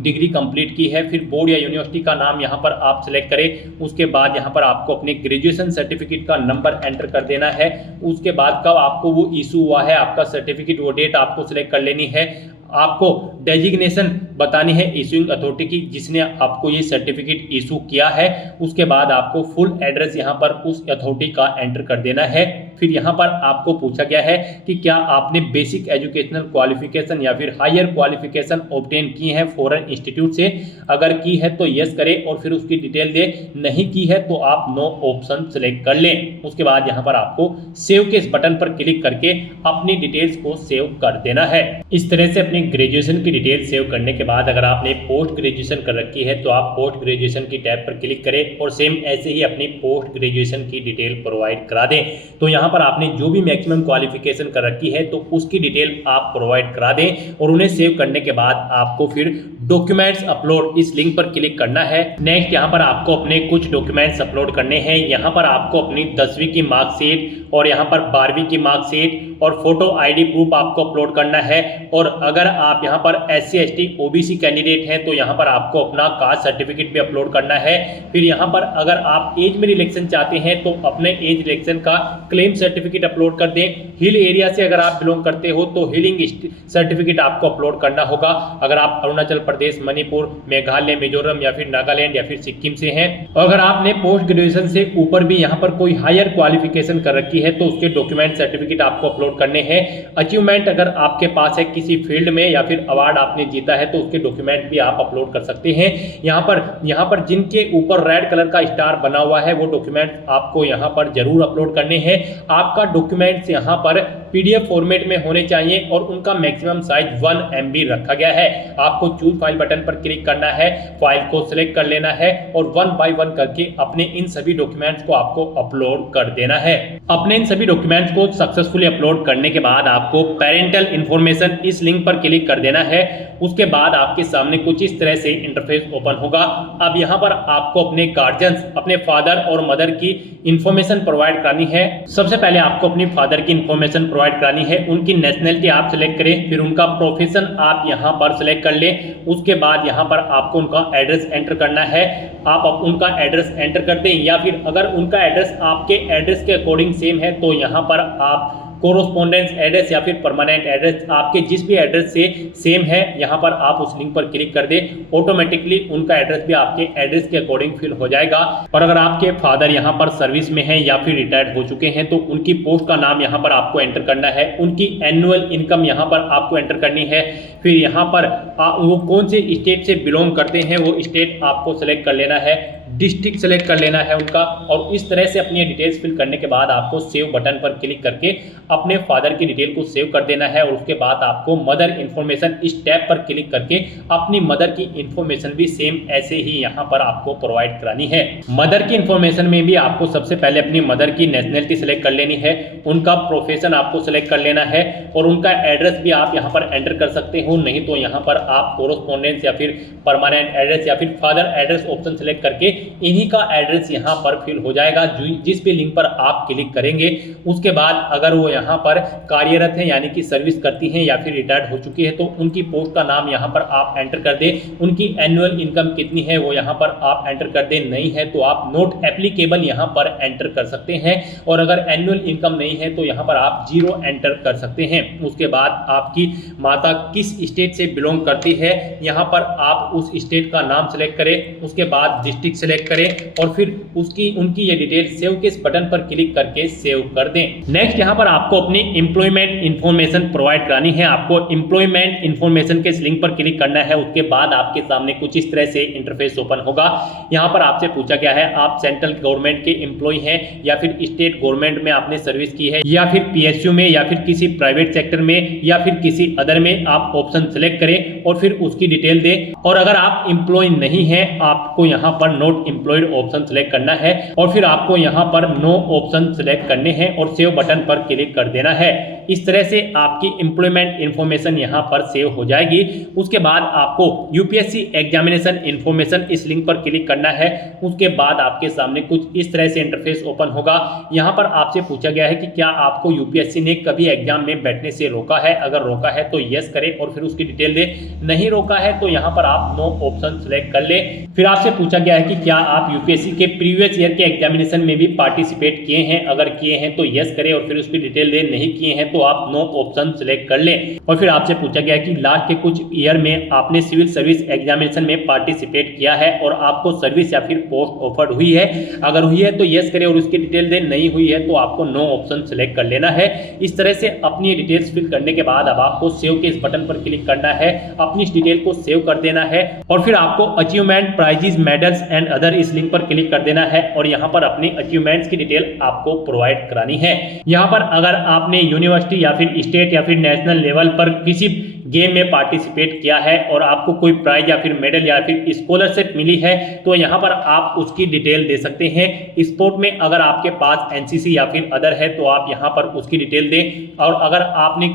डिग्री कंप्लीट की है। फिर बोर्ड या यूनिवर्सिटी का नाम यहाँ पर आप सिलेक्ट करें। उसके बाद यहाँ पर आपको अपने ग्रेजुएशन सर्टिफिकेट का नंबर एंटर कर देना है। उसके बाद कब आपको वो इशू हुआ है आपका सर्टिफिकेट, वो डेट आपको सिलेक्ट कर लेनी है। आपको डेजिग्नेशन बतानी है इशूइंग अथॉरिटी की जिसने आपको ये सर्टिफिकेट इशू किया है। उसके बाद आपको फुल एड्रेस यहाँ पर उस अथॉरिटी का एंटर कर देना है। फिर यहाँ पर आपको पूछा गया है कि क्या आपने बेसिक एजुकेशनल क्वालिफिकेशन या फिर हायर क्वालिफिकेशन ऑब्टेन की है फॉरेन इंस्टीट्यूट से। अगर की है तो यस करें और फिर उसकी डिटेल दे, नहीं की है तो आप नो ऑप्शन सेलेक्ट कर लें। उसके बाद यहाँ पर आपको सेव के इस बटन पर क्लिक करके अपनी डिटेल्स को सेव कर देना है। इस तरह से अपनी ग्रेजुएशन की डिटेल सेव करने के बाद अगर आपने पोस्ट ग्रेजुएशन कर रखी है तो आप पोस्ट ग्रेजुएशन की टैब पर क्लिक करें और सेम ऐसे ही अपनी पोस्ट ग्रेजुएशन की डिटेल प्रोवाइड करा दें। तो यहाँ पर आपने जो भी मैक्सिमम क्वालिफिकेशन कर रखी है तो उसकी डिटेल आप प्रोवाइड करा दें और उन्हें सेव करने के बाद आपको फिर डॉक्यूमेंट्स अपलोड इस लिंक पर क्लिक करना है। नेक्स्ट यहाँ पर आपको अपने कुछ डॉक्यूमेंट्स अपलोड करने हैं। यहाँ पर आपको अपनी 10वीं की मार्कशीट और यहाँ पर 12वीं की मार्कशीट और फोटो आईडी प्रूफ आपको अपलोड करना है। और अगर आप यहाँ पर SC ST OBC कैंडिडेट हैं तो यहाँ पर आपको अपना कास्ट सर्टिफिकेट भी अपलोड करना है। फिर यहाँ पर अगर आप एज में रिलेक्शन चाहते हैं तो अपने एज रिलेक्शन का क्लेम सर्टिफिकेट अपलोड कर दें। हिल एरिया से अगर आप बिलोंग करते हो तो हिलिंग सर्टिफिकेट आपको अपलोड करना होगा। अगर आप अरुणाचल प्रदेश, मणिपुर, मेघालय, मिजोरम या फिर नागालैंड या फिर सिक्किम से हैं। और अगर आपने पोस्ट ग्रेजुएशन से ऊपर भी यहाँ पर कोई हायर क्वालिफिकेशन कर रखी है तो उसके डॉक्यूमेंट सर्टिफिकेट आपको अपलोड करने हैं। अचीवमेंट अगर आपके पास है किसी फील्ड में या फिर अवार्ड आपने जीता है तो उसके डॉक्यूमेंट भी आप अपलोड कर सकते हैं। यहाँ पर जिनके ऊपर रेड कलर का स्टार बना हुआ है वो डॉक्यूमेंट आपको यहाँ पर जरूर अपलोड करने हैं। आपका डॉक्यूमेंट्स यहाँ पर PDF फॉर्मेट में होने चाहिए और उनका मैक्सिमम साइज 1 MB रखा गया है। आपको चूज फाइल बटन पर क्लिक करना है, फाइल को सिलेक्ट कर लेना है और 1 बाय 1 करके अपने इन सभी डॉक्यूमेंट्स को आपको अपलोड कर देना है। अपने इन सभी डॉक्यूमेंट्स को सक्सेसफुली अपलोड करने के बाद आपको पेरेंटल इंफॉर्मेशन इस लिंक पर क्लिक कर देना है। उसके बाद आपके सामने कुछ इस तरह से इंटरफेस ओपन होगा। अब यहाँ पर आपको अपने गार्जियंस, अपने फादर और मदर की इंफॉर्मेशन प्रोवाइड करानी है। सबसे पहले आपको अपनी फादर की इंफॉर्मेशन प्रोवाइड करानी है। उनकी नेशनलिटी आप सिलेक्ट करें, फिर उनका प्रोफेशन आप यहाँ पर सिलेक्ट कर लें। उसके बाद यहाँ पर आपको उनका एड्रेस एंटर करना है। आप उनका एड्रेस एंटर कर दें या फिर अगर उनका एड्रेस आपके एड्रेस के अकॉर्डिंग सेम है तो यहाँ पर आप कोरोस्पोंडेंस एड्रेस या फिर परमानेंट एड्रेस आपके जिस भी एड्रेस से सेम है यहाँ पर आप उस लिंक पर क्लिक कर दें। ऑटोमेटिकली उनका एड्रेस भी आपके एड्रेस के अकॉर्डिंग फिल हो जाएगा। और अगर आपके फादर यहाँ पर सर्विस में हैं या फिर रिटायर्ड हो चुके हैं तो उनकी पोस्ट का नाम यहाँ पर आपको एंटर करना है। उनकी एनुअल इनकम यहाँ पर आपको एंटर करनी है। फिर यहाँ पर वो कौन से स्टेट से बिलोंग करते हैं वो स्टेट आपको सेलेक्ट कर लेना है, डिस्ट्रिक्ट सेलेक्ट कर लेना है उनका। और इस तरह से अपनी डिटेल्स फिल करने के बाद आपको सेव बटन पर क्लिक करके अपने फादर की डिटेल को सेव कर देना है। और उसके बाद आपको मदर इन्फॉर्मेशन इस टैब पर क्लिक करके अपनी मदर की इन्फॉर्मेशन भी सेम ऐसे ही यहाँ पर आपको प्रोवाइड करानी है। मदर की इन्फॉर्मेशन में भी आपको सबसे पहले अपनी मदर की नेशनलिटी सेलेक्ट कर लेनी है, उनका प्रोफेशन आपको सेलेक्ट कर लेना है और उनका एड्रेस भी आप यहाँ पर एंटर कर सकते हो। नहीं तो यहाँ पर आप कोरोस्पोंडेंस या फिर परमानेंट एड्रेस या फिर फादर एड्रेस ऑप्शन सेलेक्ट करके इन्हीं का एड्रेस यहाँ पर फिल हो जाएगा जिस भी लिंक पर आप क्लिक करेंगे। उसके बाद अगर वो यहाँ पर कार्यरत है यानी कि सर्विस करती हैं या फिर रिटायर्ड हो चुकी है तो उनकी पोस्ट का नाम यहाँ पर आप एंटर कर दें। उनकी एनुअल इनकम कितनी है वो यहाँ पर आप एंटर कर दें। नहीं है तो आप नॉट एप्लीकेबल यहाँ पर एंटर कर सकते हैं। और अगर एनुअल इनकम नहीं है तो यहाँ पर आप 0 एंटर कर सकते हैं। उसके बाद आपकी माता किस स्टेट से बिलोंग करती है यहाँ पर आप उस स्टेट का नाम सेलेक्ट करें। उसके बाद डिस्ट्रिक्ट सेलेक्ट करें और फिर उनकी ये डिटेल सेव के इस बटन पर क्लिक करके सेव कर दें। नेक्स्ट यहाँ पर आपको अपनी एम्प्लॉयमेंट इन्फॉर्मेशन प्रोवाइड करानी है। आपको एम्प्लॉयमेंट इन्फॉर्मेशन के इस लिंक पर क्लिक करना है। उसके बाद आपके सामने कुछ इस तरह से इंटरफेस ओपन होगा। यहाँ पर आपसे पूछा गया है आप सेंट्रल गवर्नमेंट के एम्प्लॉय हैं या फिर स्टेट गवर्नमेंट में आपने सर्विस की है या फिर PSU में या फिर किसी प्राइवेट सेक्टर में या फिर किसी अदर में। आप ऑप्शन सेलेक्ट करें और फिर उसकी डिटेल दें। और अगर आप एम्प्लॉय नहीं है आपको यहाँ पर नॉट एम्प्लॉयड ऑप्शन सेलेक्ट करना है और फिर आपको यहाँ पर नो ऑप्शन सेलेक्ट करने हैं और सेव बटन पर क्लिक कर देना है। इस तरह से आपकी एम्प्लॉयमेंट इन्फॉर्मेशन यहाँ पर सेव हो जाएगी। उसके बाद आपको यूपीएससी एग्जामिनेशन इन्फॉर्मेशन इस लिंक पर क्लिक करना है। उसके बाद आपके सामने कुछ इस तरह से इंटरफेस ओपन होगा। यहाँ पर आपसे पूछा गया है कि क्या आपको यूपीएससी ने कभी एग्जाम में बैठने से रोका है, अगर रोका है तो यस करें और फिर उसकी डिटेल दे, नहीं रोका है तो यहाँ पर आप नो ऑप्शन सेलेक्ट कर ले। फिर आपसे पूछा गया है कि क्या आप यूपीएससी के प्रीवियस ईयर के एग्जामिनेशन में भी पार्टिसिपेट किए हैं, अगर किए हैं तो यस करें और फिर उसकी डिटेल दे, नहीं किए हैं तो आप नो ऑप्शन सेलेक्ट कर ले। और फिर आपसे पूछा गया है कि लास्ट के कुछ ईयर में आपने सिविल सर्विस एग्जामिनेशन में पार्टिसिपेट किया है और आपको सर्विस या फिर पोस्ट ऑफर्ड हुई है, अगर हुई है तो यस करें और उसकी डिटेल दे, नहीं हुई है तो आपको नो ऑप्शन सेलेक्ट कर लेना है। इस तरह से अपनी डिटेल्स फिल करने के बाद अब आपको सेव के इस बटन पर क्लिक करना है, अपनी इस डिटेल को सेव कर देना है और फिर आपको achievement, prizes, medals and other इस लिंक पर क्लिक कर देना है और यहाँ पर अपनी अचीवमेंट्स की डिटेल आपको प्रोवाइड करानी है। यहाँ पर अगर आपने यूनिवर्सिटी या फिर स्टेट या फिर नेशनल लेवल पर किसी गेम में पार्टिसिपेट किया है और आपको कोई प्राइज या फिर मेडल या फिर स्कॉलरशिप मिली है तो यहाँ पर आप उसकी डिटेल दे सकते हैं। स्पोर्ट में अगर आपके पास एनसीसी या फिर अदर है तो आप यहाँ पर उसकी डिटेल दें और अगर आपने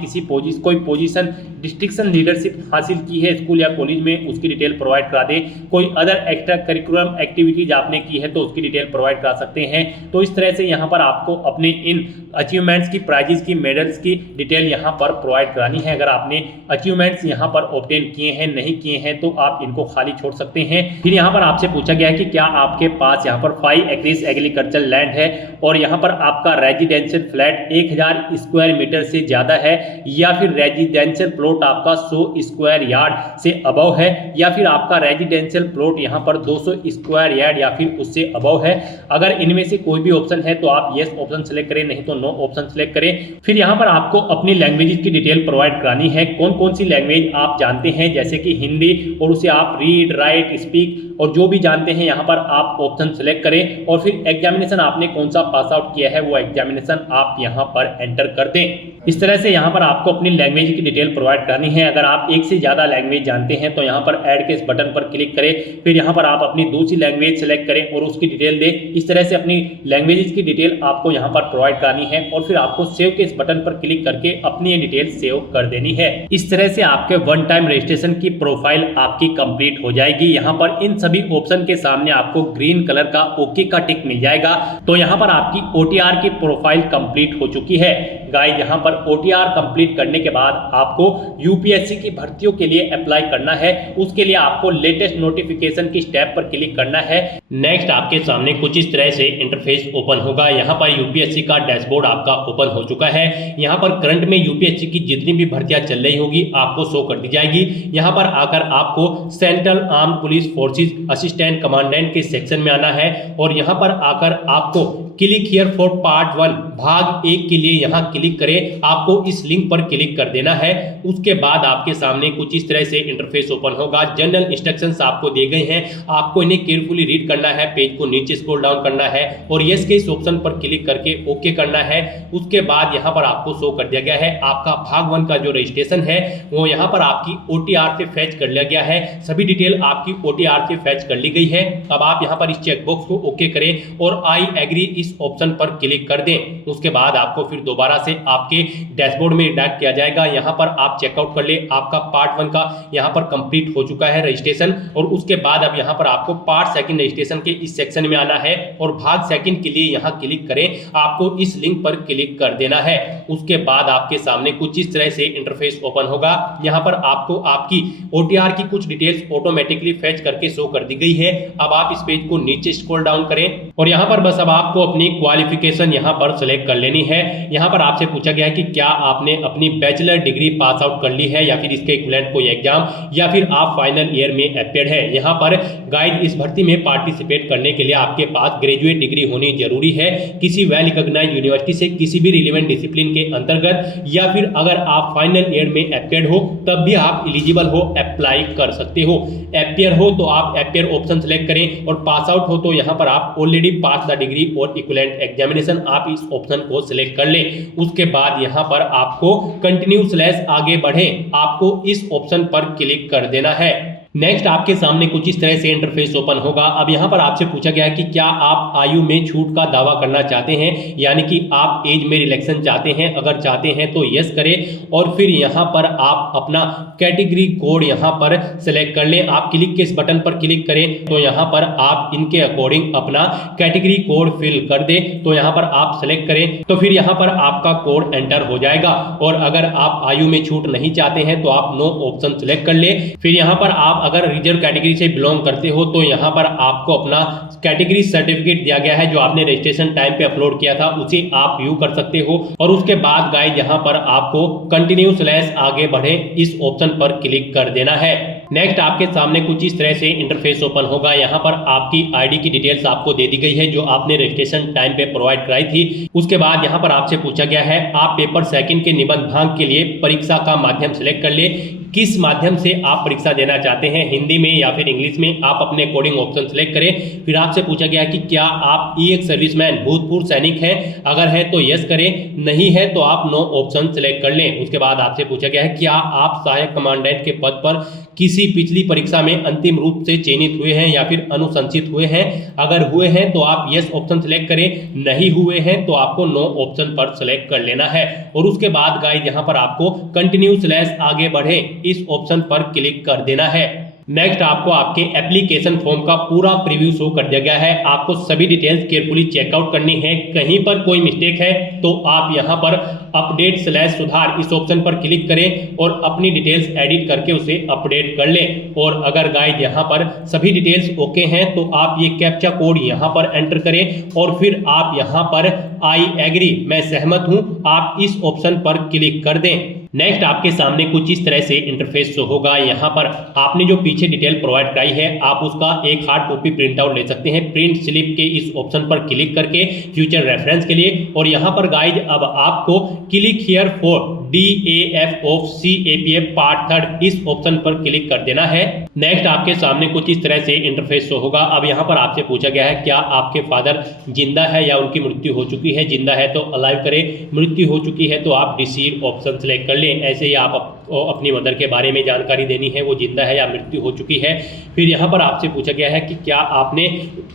कोई पोजीशन डिस्ट्रिक्शन लीडरशिप हासिल की है स्कूल या कॉलेज में, उसकी डिटेल प्रोवाइड करा दें। कोई अदर एक्स्ट्रा करिकुलम एक्टिविटीज आपने की है तो उसकी डिटेल प्रोवाइड करा सकते हैं। तो इस तरह से यहाँ पर आपको अपने इन अचीवमेंट्स की, प्राइजेस की, मेडल्स की डिटेल यहाँ पर प्रोवाइड करानी है। अगर आपने अचीवमेंट्स यहाँ पर ऑब्टेन किए हैं, नहीं किए हैं तो आप इनको खाली छोड़ सकते हैं। फिर यहाँ पर आपसे पूछा गया है कि क्या आपके पास यहाँ पर 5 एकड़ एग्रीकल्चर लैंड है और यहाँ पर आपका रेजिडेंशियल फ्लैट 1000 स्क्वायर मीटर से ज्यादा है या फिर रेजिडेंशियल प्लॉट आपका 100 स्क्वायर यार्ड से अबव है या फिर आपका रेजिडेंशियल प्लॉट यहाँ पर 200 स्क्वायर यार्ड या फिर उससे अबव है। अगर इनमें से कोई भी ऑप्शन है तो आप यस ऑप्शन सेलेक्ट करें, नहीं तो नो ऑप्शन सेलेक्ट करें। फिर यहाँ पर आपको अपनी लैंग्वेज की डिटेल प्रोवाइड करानी है। कौन कौन सी लैंग्वेज आप जानते हैं, जैसे कि हिंदी, और उसे आप रीड, राइट, स्पीक और जो भी जानते हैं यहाँ पर आप ऑप्शन सेलेक्ट करें और फिर एग्जामिनेशन आपने कौन सा पास आउट किया है वो एग्जामिनेशन आप यहाँ पर एंटर कर दें। इस तरह से यहाँ पर आपको अपनी लैंग्वेज की डिटेल प्रोवाइड करनी है। अगर आप एक से ज्यादा लैंग्वेज जानते हैं तो यहाँ पर ऐड के इस बटन पर क्लिक करें, फिर यहाँ पर आप अपनी दूसरी लैंग्वेज सेलेक्ट करें और उसकी डिटेल दें। इस तरह से अपनी लैंग्वेज की डिटेल आपको यहाँ पर प्रोवाइड करनी है और फिर आपको सेव के इस बटन पर क्लिक करके अपनी ये डिटेल सेव कर देनी है। इस तरह से आपके वन टाइम रजिस्ट्रेशन की प्रोफाइल आपकी कंप्लीट हो जाएगी। यहाँ पर इन सभी ऑप्शन के सामने आपको ग्रीन कलर का ओके का टिक मिल जाएगा। तो यहाँ पर आपकी ओटीआर की प्रोफाइल कंप्लीट हो चुकी है। गाइस, यहाँ पर ओटीआर कंप्लीट करने के बाद आपको यूपीएससी की भर्तियों के लिए अप्लाई करना है। उसके लिए आपको लेटेस्ट नोटिफिकेशन की स्टेप पर क्लिक करना है। नेक्स्ट आपके सामने कुछ इस तरह से इंटरफेस ओपन होगा। यहाँ पर यूपीएससी का डैशबोर्ड आपका ओपन हो चुका है। यहाँ पर करंट में यूपीएससी की जितनी भी भर्तियां चल रही होगी आपको शो कर दी जाएगी। यहाँ पर आकर आपको central arm police forces assistant commandant के सेक्शन में आना है और यहाँ पर आकर आपको क्लिक हियर फॉर पार्ट 1 भाग 1 के लिए यहाँ क्लिक करें। आपको इस लिंक पर क्लिक कर देना है। उसके बाद आपके सामने कुछ इस तरह से इंटरफेस ओपन होगा। जनरल इंस्ट्रक्शंस आपको दिए गए हैं, आपको इन्हें केयरफुली रीड करना है। पेज को नीचे स्क्रॉल डाउन करना है और यस के इस ऑप्शन पर क्लिक करके ओके करना है। उसके बाद यहाँ पर आपको शो कर दिया गया है आपका भाग 1 का जो रजिस्ट्रेशन है वो यहाँ पर आपकी ओटीआर से फैच कर लिया गया है। सभी डिटेल आपकी ओटीआर से फैच कर ली गई है। अब आप यहाँ पर इस चेकबॉक्स को ओके करें और आई एग्री इस ऑप्शन पर क्लिक कर दें। उसके बाद आपको फिर दोबारा से आपके डैशबोर्ड में डायरेक्ट किया जाएगा। यहाँ पर आप चेकआउट कर ले। आपका पार्ट 1 का यहाँ पर कंप्लीट हो चुका है रजिस्ट्रेशन और उसके बाद अब यहाँ पर आपको पार्ट 2 रजिस्ट्रेशन के इस सेक्शन में आना है और भाग 2 के लिए यहाँ क्लिक करें। आपको इस लिंक पर क्लिक कर देना है। उसके बाद आपके सामने कुछ इस तरह से इंटरफेस ओपन होगा। यहाँ पर आपको आपकी ओटीआर की कुछ डिटेल्स ऑटोमेटिकली फैच करके शो कर दी गई है। अब आप इस पेज को नीचे स्क्रॉल डाउन करें और यहाँ पर बस अब आपको अपनी क्वालिफिकेशन यहाँ पर सेलेक्ट कर लेनी है। यहाँ पर आपसे पूछा गया है कि क्या आपने अपनी बैचलर डिग्री पास आउट कर ली है या फिर इसके इक्विवेलेंट कोई एग्जाम या फिर आप फाइनल ईयर में अपीयर्ड है। यहाँ पर गाइड इस भर्ती में पार्टिसिपेट करने के लिए आपके पास ग्रेजुएट डिग्री होनी जरूरी है किसी वेल रिकॉग्नाइज्ड यूनिवर्सिटी से किसी भी रिलेवेंट डिसिप्लिन के अंतर्गत, या फिर अगर आप फाइनल ईयर में अपीयर्ड हो तब भी आप एलिजिबल हो, अप्लाई कर सकते हो। अपीयर हो तो आप अपीयर ऑप्शन सेलेक्ट करें और पास आउट हो तो यहाँ पर आप ऑलरेडी पास द डिग्री और इक्विवेलेंट एग्जामिनेशन आप इस ऑप्शन को सिलेक्ट कर लें। उसके बाद यहाँ पर आपको कंटिन्यू / आगे बढ़े आपको इस ऑप्शन पर क्लिक कर देना है। नेक्स्ट आपके सामने कुछ इस तरह से इंटरफेस ओपन होगा। अब यहाँ पर आपसे पूछा गया है कि क्या आप आयु में छूट का दावा करना चाहते हैं, यानी कि आप एज में रिलैक्सेशन चाहते हैं। अगर चाहते हैं तो यस करें और फिर यहाँ पर आप अपना कैटेगरी कोड यहाँ पर सेलेक्ट कर लें। आप क्लिक के इस बटन पर क्लिक करें तो यहाँ पर आप इनके अकॉर्डिंग अपना कैटेगरी कोड फिल कर दें। तो यहाँ पर आप सेलेक्ट करें तो फिर यहाँ पर आपका कोड एंटर हो जाएगा। और अगर आप आयु में छूट नहीं चाहते हैं तो आप नो ऑप्शन सेलेक्ट कर ले। फिर यहाँ पर आप अगर रिजर्व कैटेगरी से बिलोंग करते हो तो यहाँ पर आपको अपना कैटेगरी सर्टिफिकेट दिया गया है जो आपने रजिस्ट्रेशन टाइम पे अपलोड किया था, उसे आप व्यू कर सकते हो। और उसके बाद गाइस यहाँ पर आपको कंटिन्यू / आगे बढ़े इस ऑप्शन पर क्लिक कर देना है। नेक्स्ट आपके सामने कुछ इस तरह से इंटरफेस ओपन होगा। यहाँ पर आपकी आईडी की डिटेल्स आपको दे दी गई है जो आपने रजिस्ट्रेशन टाइम पे प्रोवाइड कराई थी। उसके बाद यहाँ पर आपसे पूछा गया है आप पेपर सेकंड के निबंध भाग के लिए परीक्षा का माध्यम सेलेक्ट कर ले। किस माध्यम से आप परीक्षा देना चाहते हैं, हिंदी में या फिर इंग्लिश में, आप अपने अकॉर्डिंग ऑप्शन सेलेक्ट करें। फिर आपसे पूछा गया कि क्या आप एक सर्विसमैन भूतपूर्व सैनिक हैं, अगर है तो यस करें, नहीं है तो आप नो ऑप्शन सेलेक्ट कर लें। उसके बाद आपसे पूछा गया है क्या आप सहायक कमांडेंट के पद पर किसी पिछली परीक्षा में अंतिम रूप से चयनित हुए हैं या फिर अनुशंसित हुए हैं। अगर हुए हैं तो आप यस ऑप्शन सेलेक्ट करें, नहीं हुए हैं तो आपको नो ऑप्शन पर सेलेक्ट कर लेना है। और उसके बाद गाइस यहाँ पर आपको कंटिन्यू / आगे बढ़े इस ऑप्शन पर क्लिक कर देना है। नेक्स्ट आपको आपके एप्लीकेशन फॉर्म का पूरा प्रीव्यू शो कर दिया गया है। आपको सभी डिटेल्स केयरफुली चेकआउट करनी है। कहीं पर कोई मिस्टेक है तो आप यहाँ पर अपडेट / सुधार इस ऑप्शन पर क्लिक करें और अपनी डिटेल्स एडिट करके उसे अपडेट कर लें। और अगर गाइस यहाँ पर सभी डिटेल्स ओके हैं तो आप ये कैप्चा कोड यहाँ पर एंटर करें और फिर आप यहाँ पर आई एग्री, मैं सहमत हूँ, आप इस ऑप्शन पर क्लिक कर दें। नेक्स्ट आपके सामने कुछ इस तरह से इंटरफेस शो होगा। यहाँ पर आपने जो पीछे डिटेल प्रोवाइड कराई है आप उसका एक हार्ड कॉपी प्रिंट आउट ले सकते हैं प्रिंट स्लिप के इस ऑप्शन पर क्लिक करके फ्यूचर रेफरेंस के लिए। और यहाँ पर गाइज अब आपको click here for DAF of CAPF part 3 इस ऑप्शन पर क्लिक कर देना है। नेक्स्ट आपके सामने कुछ इस तरह से इंटरफेस शो होगा। अब यहाँ पर आपसे पूछा गया है क्या आपके फादर जिंदा है या उनकी मृत्यु हो चुकी है। जिंदा है तो अलाइव करें, मृत्यु हो चुकी है तो आप डिसीड ऑप्शन सेलेक्ट कर लें। ऐसे ही आप अपनी मदर के बारे में जानकारी देनी है, वो जिंदा है या मृत्यु हो चुकी है। फिर यहाँ पर आपसे पूछा गया है कि क्या आपने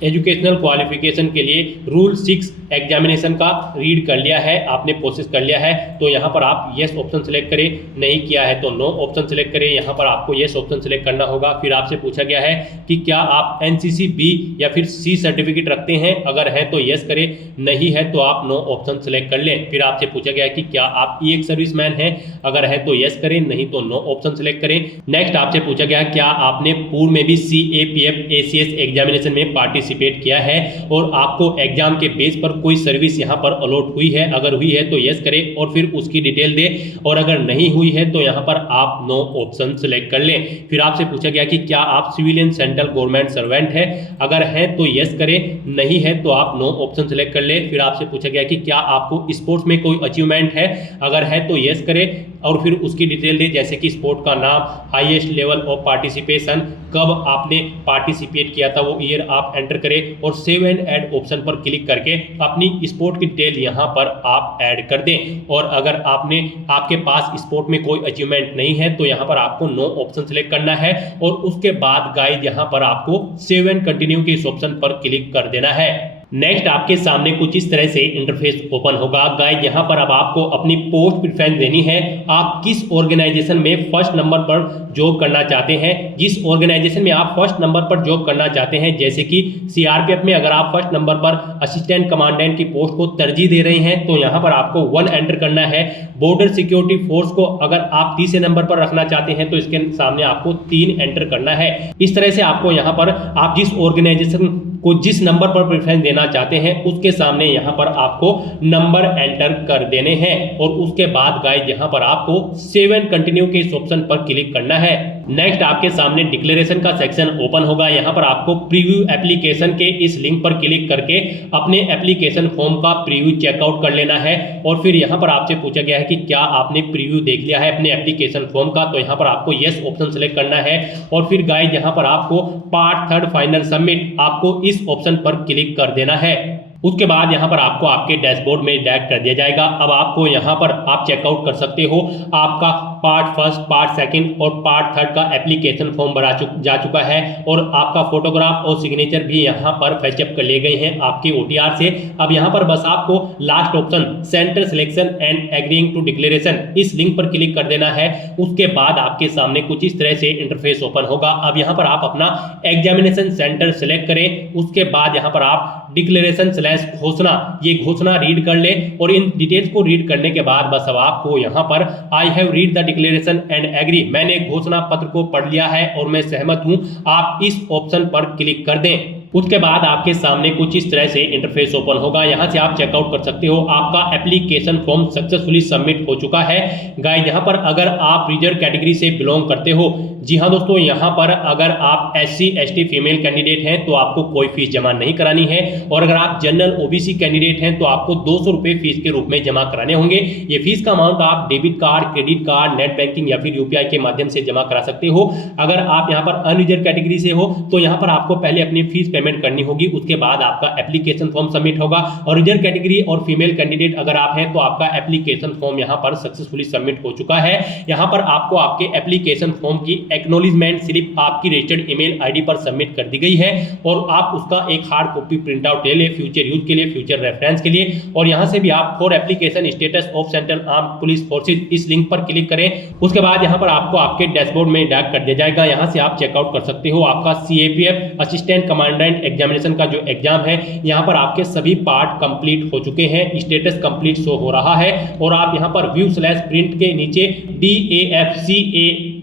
एजुकेशनल क्वालिफिकेशन के लिए रूल 6 एग्जामिनेशन का रीड कर लिया है, आपने प्रोसेस कर लिया है। तो यहाँ पर आप यस ऑप्शन सेलेक्ट करें, नहीं किया है तो नो ऑप्शन सेलेक्ट करें। यहाँ पर आपको यस ऑप्शन सेलेक्ट करना होगा। फिर आपसे पूछा गया है कि क्या आप NCC B या फिर C सर्टिफिकेट रखते हैं, अगर है तो यस करें, नहीं है तो आप नो ऑप्शन सेलेक्ट कर लें। फिर आपसे पूछा गया है कि क्या आप एक सर्विसमैन हैं, अगर है तो यस करें, नहीं तो नो ऑप्शन सेलेक्ट करें। नेक्स्ट आपसे पूछा गया क्या आपने पूर्व में भी CAPF ACS एग्जामिनेशन में पार्टिसिपेट किया है और आपको एग्जाम के बेस पर कोई सर्विस यहाँ पर अलॉट हुई है, अगर हुई है तो यस करें और फिर उसकी डिटेल दे, और अगर नहीं हुई है तो यहाँ पर आप नो ऑप्शन सेलेक्ट कर लें। फिर आपसे पूछा गया कि क्या आप सिविलियन सेंट्रल गवर्नमेंट सर्वेंट है, अगर है तो यस करें, नहीं है तो आप नो ऑप्शन सेलेक्ट कर लें। फिर आपसे पूछा गया कि क्या आपको स्पोर्ट्स में कोई अचीवमेंट है, अगर है तो यस करें और फिर उसकी डिटेल दे, जैसे कि स्पोर्ट का नाम, हाईएस्ट लेवल ऑफ पार्टिसिपेशन, कब आपने पार्टिसिपेट किया था वो ईयर आप एंटर करें और सेव एंड ऐड ऑप्शन पर क्लिक करके अपनी स्पोर्ट की डिटेल यहाँ पर आप ऐड कर दें। और अगर आपके पास स्पोर्ट में कोई अचीवमेंट नहीं है तो यहाँ पर आपको नो ऑप्शन सेलेक्ट करना है और उसके बाद गाइस यहाँ पर आपको सेव एंड कंटिन्यू के इस ऑप्शन पर क्लिक कर देना है। नेक्स्ट आपके सामने कुछ इस तरह से इंटरफेस ओपन होगा। गाइस यहाँ पर अब आपको अपनी पोस्ट प्रेफरेंस देनी है। आप किस ऑर्गेनाइजेशन में फर्स्ट नंबर पर जॉब करना चाहते हैं। जिस ऑर्गेनाइजेशन में आप फर्स्ट नंबर पर जॉब करना चाहते हैं, जैसे कि CRPF में अगर आप फर्स्ट नंबर पर असिस्टेंट कमांडेंट की पोस्ट को तरजीह दे रहे हैं तो यहाँ पर आपको 1 एंटर करना है। बॉर्डर सिक्योरिटी फोर्स को अगर आप तीसरे नंबर पर रखना चाहते हैं तो इसके सामने आपको 3 एंटर करना है। इस तरह से आपको यहाँ पर आप जिस ऑर्गेनाइजेशन को जिस नंबर पर प्रेफरेंस देना चाहते हैं उसके सामने यहाँ पर आपको नंबर एंटर कर देने हैं और उसके बाद गाइस यहाँ पर आपको सेव एंड कंटिन्यू के इस ऑप्शन पर क्लिक करना है। नेक्स्ट आपके सामने डिक्लेरेशन का सेक्शन ओपन होगा। यहाँ पर आपको प्रीव्यू एप्लीकेशन के इस लिंक पर क्लिक करके अपने एप्लीकेशन फॉर्म का प्रीव्यू चेकआउट कर लेना है। और फिर यहाँ पर आपसे पूछा गया है कि क्या आपने प्रीव्यू देख लिया है अपने एप्लीकेशन फॉर्म का, तो यहाँ पर आपको यस ऑप्शन सेलेक्ट करना है। और फिर गाइस यहाँ पर आपको पार्ट 3 फाइनल सबमिट आपको इस ऑप्शन पर क्लिक कर देना है। उसके बाद यहाँ पर आपको आपके डैशबोर्ड में डायरेक्ट कर दिया जाएगा। अब आपको यहाँ पर आप चेकआउट कर सकते हो आपका पार्ट फर्स्ट, पार्ट सेकंड और पार्ट थर्ड का एप्लीकेशन फॉर्म भरा जा चुका है और आपका फोटोग्राफ और सिग्नेचर भी यहाँ पर फैचअप कर लिए गए हैं आपके OTR से। अब यहाँ पर बस आपको last option centre selection and agreeing to declaration इस लिंक पर क्लिक कर देना है। उसके बाद आपके सामने कुछ इस तरह से इंटरफेस ओपन होगा। अब यहाँ पर आप अपना एग्जामिनेशन सेंटर सेलेक्ट करें। उसके बाद यहाँ पर आप डिक्लेरेशन स्लैश घोषणा, ये घोषणा रीड कर ले और इन डिटेल्स को रीड करने के बाद बस अब आपको यहाँ पर I have read the declaration and agree, मैंने घोषणा पत्र को पढ़ लिया है और मैं सहमत हूं, आप इस ऑप्शन पर क्लिक कर दें। उसके बाद आपके सामने कुछ इस तरह से इंटरफेस ओपन होगा। यहाँ से आप चेकआउट कर सकते हो। आपका एप्लीकेशन फॉर्म सक्सेसफुली सबमिट हो चुका है। गाइस यहाँ पर अगर आप रिजर्व कैटेगरी से बिलोंग करते हो, जी हाँ दोस्तों, यहाँ पर अगर आप SC ST फीमेल कैंडिडेट हैं तो आपको कोई फीस जमा नहीं करानी है और अगर आप जनरल OBC कैंडिडेट हैं तो आपको 200 रुपये फीस के रूप में जमा कराने होंगे। ये फीस का अमाउंट आप debit card, credit card, net banking या फिर UPI के माध्यम से जमा करा सकते हो। अगर आप यहाँ पर अनरिजर्व कैटेगरी से हो तो यहाँ पर आपको पहले अपनी फीस पेमेंट करनी होगी, उसके बाद आपका एप्लीकेशन फॉर्म सबमिट होगा। और रिजर्व कैटेगरी और फीमेल कैंडिडेट अगर आप हैं तो आपका एप्लीकेशन फॉर्म यहाँ पर सक्सेसफुली सबमिट हो चुका है। यहाँ पर आपको आपके एप्लीकेशन फॉर्म की एक्नॉलेजमेंट स्लिप आपकी रजिस्टर्ड ईमेल आईडी पर सबमिट कर दी गई है और आप उसका एक हार्ड कॉपी प्रिंट आउट ले ले फ्यूचर यूज के लिए, फ्यूचर रेफरेंस के लिए। और यहाँ से भी आप for application status of central arm police forces इस लिंक पर क्लिक करें। उसके बाद यहाँ पर आपको आपके डैशबोर्ड में डायरेक्ट कर दिया जाएगा। यहाँ से आप चेकआउट कर सकते हो आपका CAPF असिस्टेंट कमांडेंट एग्जामिनेशन का जो एग्जाम है। यहाँ पर आपके सभी पार्ट कंप्लीट हो चुके हैं, स्टेटस कंप्लीट शो हो रहा है और आप यहाँ पर व्यू स्लैश प्रिंट के नीचे DAFCAPF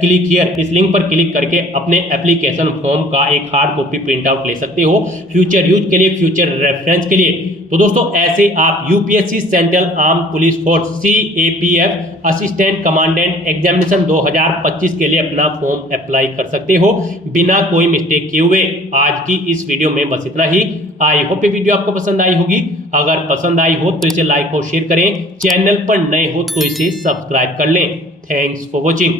क्लिक हियर इस लिंक पर क्लिक करके अपने एप्लीकेशन फॉर्म का एक हार्ड कॉपी प्रिंट आउट ले सकते हो फ्यूचर यूज के लिए, फ्यूचर रेफरेंस के लिए। तो दोस्तों ऐसे आप UPSC central arm police force CAPF assistant commandant examination 2025 के लिए अपना फॉर्म अप्लाई कर सकते हो बिना कोई मिस्टेक किए हुए। आज की इस वीडियो में बस इतना ही। आई होप ये वीडियो आपको पसंद आई होगी। अगर पसंद आई हो तो इसे लाइक और शेयर करें, चैनल पर नए हो तो इसे सब्सक्राइब कर लें। Thanks for watching.